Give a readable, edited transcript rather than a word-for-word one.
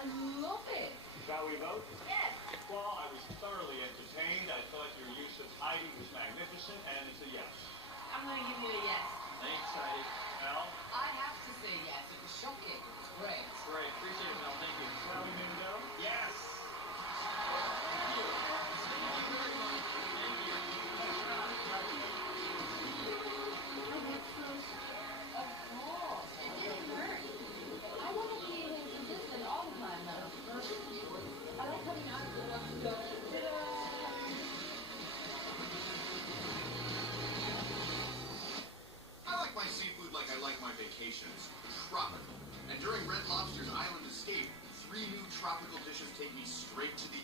I love it. Shall we vote? Yes. Well, I was thoroughly entertained. I thought your use of Heidi was magnificent, and it's a yes. I'm going to give you a yes. Thanks, Heidi. Mel? I have to say yes. It was shocking. It was great. Great. Appreciate it, Mel. Thank you. Well, we can go? Yes. Of course. It didn't hurt. I want to be consistent all the time, though. I like coming out of the box and go, ta-da! I like my seafood like I like my vacations, tropical. And during Red Lobster's Island Escape, 3 new tropical dishes take me straight to the